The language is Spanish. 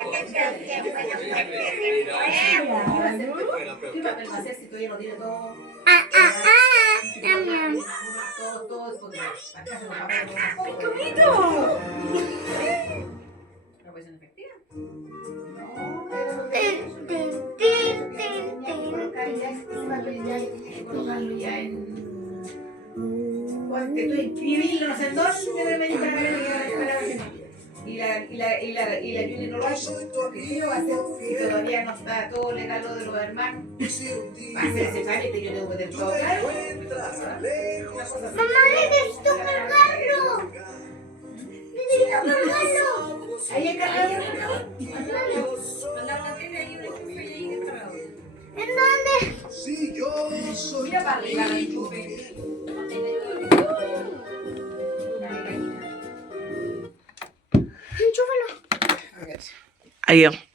¿Qué papel va a hacer si todavía no tiene todo? Ñam, ñam. Todo disponible. Acá se los papeles. ¡Qué bonito! ¿La puede ser efectiva? Tin, tin, tin, tin, Tenía que colocar ya ese papel ya y tenía que colocarlo ya en... Porque tú escribirlo, no sé dónde me metí para ver y la Juni no lo hace. Porque ¿qué va a hacer si todavía no está todo legal lo de los hermanos? Va a hacer ese trámite, yo tengo que tener todo claro. Mamá, necesito cargarlo. Necesito cargarlo. Ahí el cargador. Al lado de la tele hay un enchufe y ahí está grabado. ¿En dónde? Mira para arriba el enchufe. Enchúfalo. Adiós.